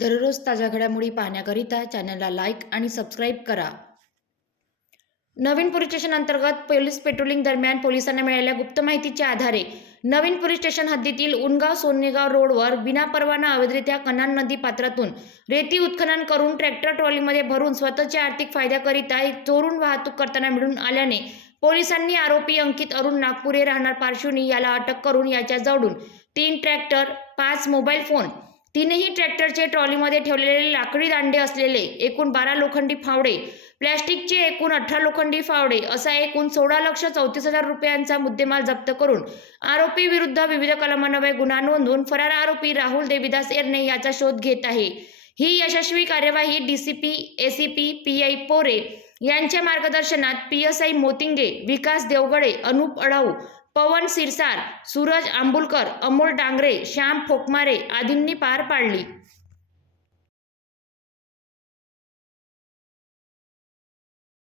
दररोज ताज्या घडामोडी पाहण्याकरिता चॅनलला लाईक आणि सबस्क्राईब करा. नवीन पोलीस स्टेशन अंतर्गत पोलीस पेट्रोलिंग दरम्यान पोलिसांना मिळालेल्या गुप्त माहितीच्या आधारे नवीन पोलीस स्टेशन हद्दीतील उनगाव सोनेगाव रोडवर विनापरवाना अवैधरित्या कनान नदी पात्रातून रेती उत्खनन करून ट्रॅक्टर ट्रॉलीमध्ये भरून स्वतःच्या आर्थिक फायद्याकरिता चोरून वाहतूक करताना मिळून आल्याने पोलिसांनी आरोपी अंकित अरुण नागपुरे राहणार पार्श्वनी याला अटक करून याच्या जवळून तीन ट्रॅक्टर पाच मोबाईल फोन तीनही ट्रॅक्टरचे ट्रॉलीमध्ये ठेवलेले लाकडी दांडे असलेले एकूण बारा लोखंडी फावडे प्लॅस्टिकचे एकूण अठरा लोखंडी फावडे असा एकूण सोळा लक्ष चौतीस हजार रुपयांचा मुद्देमाल जप्त करून आरोपी विरुद्ध विविध कलमान्वये गुन्हा नोंदवून फरार आरोपी राहुल देविदास एरणे याचा शोध घेत आहे. ही यशस्वी कार्यवाही DCP ACP P I Pore यांच्या मार्गदर्शनात P S I Motinge Vikas Devgade Anup Adau Pawan Sirsar Suraj Ambulkar Amol Dangre Shyam Fokmare आदींनी पार पाडली.